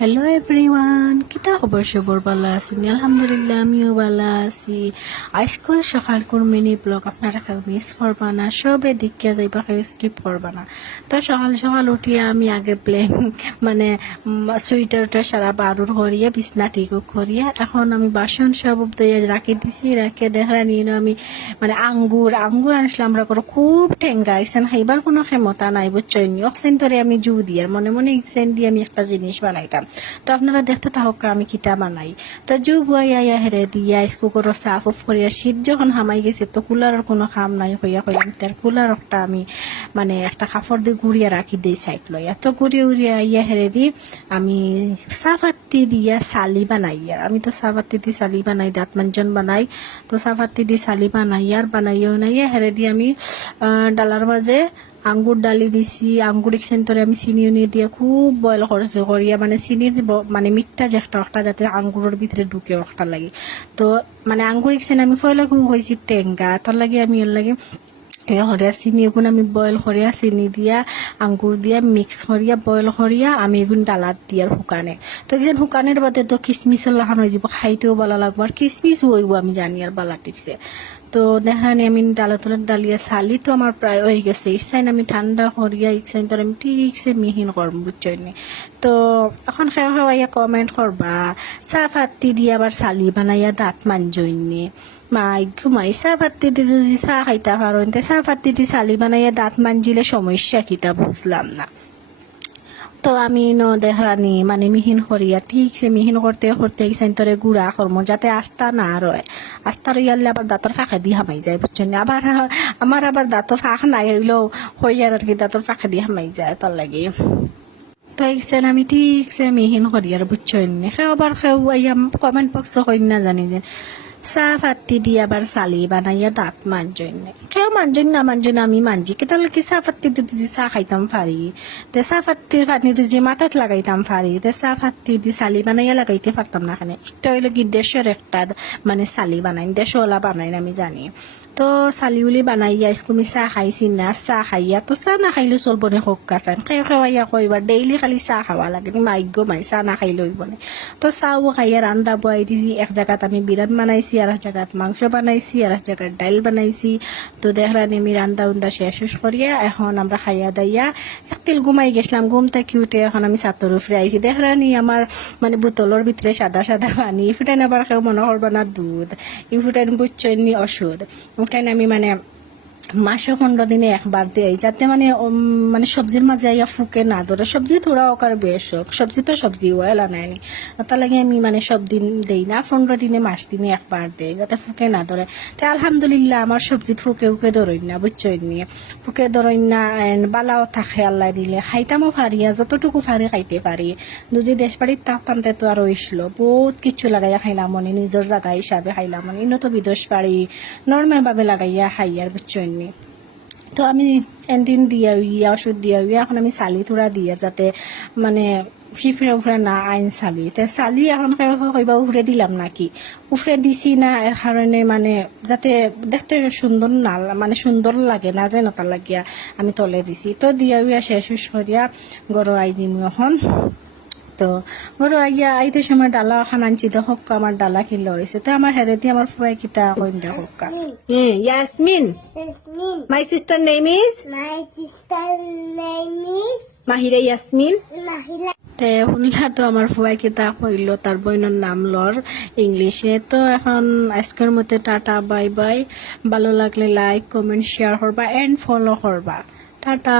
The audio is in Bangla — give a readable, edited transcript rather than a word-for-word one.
হ্যালো এভরিওয়ান, কিতা খবর সবর ভালো আছেন? আলহামদুলিল্লাহ আমিও ভালো আছি। আজকাল সকাল কোন মিনি ব্লগ আপনারা কেউ মিস করবা না, সবে দিকে যাইবা কেউ স্কিপ করবা না। তো সকাল সকাল উঠিয়ে আমি আগে প্লেন মানে সুইটারটা সারা বারুর করিয়া বিছনা ঠিক করিয়া এখন আমি বাসন সব দইয়া রাখি দিছি। রাখে দেখা নিয়ে আমি মানে আঙ্গুর আনছিলাম আমরা করে খুব ঠেঙ্গা আইসেন খাইবার কোনো ক্ষমতা নাই বুঝছইনি। অক্সিজেন ধরে আমি জু দিয়ার মনে মনে ইক্সেন দিয়ে আমি একটা জিনিস বানাইতাম। তো আপনারা দেখতে থাকুক আমি কিতা বানাই। তো জু বুয়াইয়া হেরে দিয়া স্কুকরও সাফ অফ করিয়া শীত যখন হামাই গেছে তো কুলারের কোনো কাম নাই হইয়া কইলাম তার কুলার একটা আমি মানে একটা কাপড় দিয়ে গুড়িয়া রাখি দিই সাইড লইয়া। তো গুড়িয়ে উড়িয়া ইয়া হেরে দি আমি চাপাতি দিয়া চালি বানাই। আর আমি তো চাপাতি দিয়ে চালি বানাই, দাঁত মাঞ্জন বানাই। তো চাপাতি দিয়ে চালি বানাইও নাইয়া হেরে দি আমি ডালার মাঝে আঙ্গুর ডালি দিছি। আঙ্গুর সেন্তরে আমি চিনি উনিয়ে দিয়ে খুব বয়ল করছে করিয়া মানে চিনির মানে মিঠটা যে একটা যাতে আঙ্গুরের ভিতরে ঢুকে একটা লাগে। তো মানে আঙ্গুর সেন আমি ফয়লা খুব হয়েছি টেঙ্গা তার লাগে আমি এর লাগে হরিয়া চিনি এগুন আমি বয়ল করিয়া চিনি দিয়া আঙ্গুর দিয়া মিক্স করিয়া বয়ল করিয়া আমি এগুন ডালাত দিয়ার শুকানে। তো একজন শুকানের বাদে তো কিসমিসের লাহান হয়ে যাব, খাইতেও ভালো লাগবো আর কিসমিস হইব আমি জানি আর বালা টিকছে। তো দেখানি আমি ডালিয়া চালি তো আমার প্রায় হয়ে গেছে। ইচ্ছাইন আমি ঠান্ডা করিয়া ইচ্ছাইন তো আমি ঠিকছে মিহিন করম বুঝছইনি। তো এখন খাওয়া কমেন্ট করবা চাহ পাতি দিয়ে আবার চালি বানাইয়া দাঁত মানজইনি মাই ঘুমাই। চাহ পাতি দিয়ে যদি চাহ খাইতা পারো চাহ পাতি দিয়ে চালি বানাইয়া দাঁত মানজিলে সমস্যা কিতা বুঝলাম না। তো আমি দেখানি মানে মিহিন করিয়া ঠিকছে মিহিন করতে করতে সেন্তরে গুড়া করম যাতে আস্তা না রয়। আস্তা রইয়ালে আবার দাঁতর ফাঁকা দিয়ে হামাই যায় বুঝছেন। আবার আমার আবার দাঁতর ফাঁকা নাই হইলেও হইয়ার আর কি দাঁতর ফাঁকা দিয়ে হামাই যায় তার লাগে। তো এইসেন আমি ঠিকছে মিহিন করিয়ার বুঝছেন। সেও আবার সেও কমেন্ট বক্স হই না জানি যে চাহ পাতি দিয়ে আবার চালি বানাইয়া দাঁত মানজইন কেউ মানজইন আমি মানজি কেতালে কি চাহ পাতি দিয়ে চাহ খাইতাম পারি। তে চাহ পাতির পানি দিয়ে মাথাত লাগাইতাম পারি, তে চাহ পাতি দিয়ে চালি বানাইয়া লাগাইতে পারতাম না। এখানে একটা হইলো কি দেশের একটা মানে চালি বানাইন দেশওয়ালা বানাইন আমি জানি। তো চালিউলি বানাইয়া স্কুমি চাহ খাইছি না, চাহ খাইয়া তো চাহ না খাইলে চলব নে হোক চান খেৱাইয়া কইবা ডেইলি খালি চাহ খাওয়া লাগে মাই চাহ না খাইলে হইব না। তো চাহও খাইয়া রান্দা বয়াই দিছি। এক জায়গাত আমি বিরাট বানাইছি, আর এক জায়গাত মাংস বানাইছি, আর এক জায়গাত ডাইল বানাইছি। তো দেখলাম আমি রান্দা উন্দা শেষ করিয়া এখন আমরা খাইয়া দাইয়া একতিল ঘুমাই গেছিলাম। ঘুম থেকে উঠে এখন আমি ছাতর উপরে আইছি। দেখলানি আমার মানে বোতলের ভিতরে সাদা সাদা পানি। ফুটাইন আবার কেউ মনে করবা না দুধ, ই ফুটাইন বুঝছইনি ওষুধ। ফুটাইন আমি মানে মাসে 15 দিনে একবার দেয় যাতে মানে মানে সবজির মাঝে আইয়া ফুকে না ধরে। সবজি থোড়া ওকার বেশ হোক, সবজি তো সবজি ওয়েলা নাইনি তার লাগে আমি মানে সব দিন দেই না, 15 দিনে মাস দিনে একবার দেয় যাতে ফুকে না ধরে। তো আলহামদুলিল্লাহ আমার সবজি ফুকে ধরইন না বুঝছইন নিয়ে ফুকে ধরইন না। বালাও থাকে আল্লাহ দিলে খাইতামও পারি, যতটুকু পারি খাইতে পারি। যদি দেশ বাড়ির থাকতাম তো আরো ইসলো বহুত কিছু লাগাইয়া খাইলাম মনে নিজের জায়গা হিসাবে খাইলাম মনে ইনো তো বিদেশ বাড়ি নর্মাল ভাবে লাগাইয়া খাই আর বুঝছইন। তো আমি এন্টিন দিয়া ওষুধ দিয়া এখন আমি চালি থোড়া দিয়া যাতে মানে ফিফরে উফরে না আইন চালি। তে চালি এখন কইবা উফরে দিলাম নাকি, উফরে দিছি না এর কারণে মানে যাতে দেখতে সুন্দর না মানে সুন্দর লাগে না যেন তার লাগিয়া আমি তলে দিছি। তো দিয়া শেষ করিয়া গরু আই দিম এখন। তো গরু আইতে সময় ডালা খান আনছি হোক আমার ডালা কিলো হয়েছে। তো আমার হেরেদি আমার ফুয়াই কিতা কইন দে হোক। Yasmin, my sister name is Mahira Yasmin. তে শুনলা তো আমার ফুয়াই কিতা কইলো তার বইনের নাম লর ইংলিশে। তো এখন আজকের মতে টাটা বাই বাই। ভালো লাগলে লাইক কমেন্ট শেয়ার করবা এন্ড ফলো করবা। টাটা।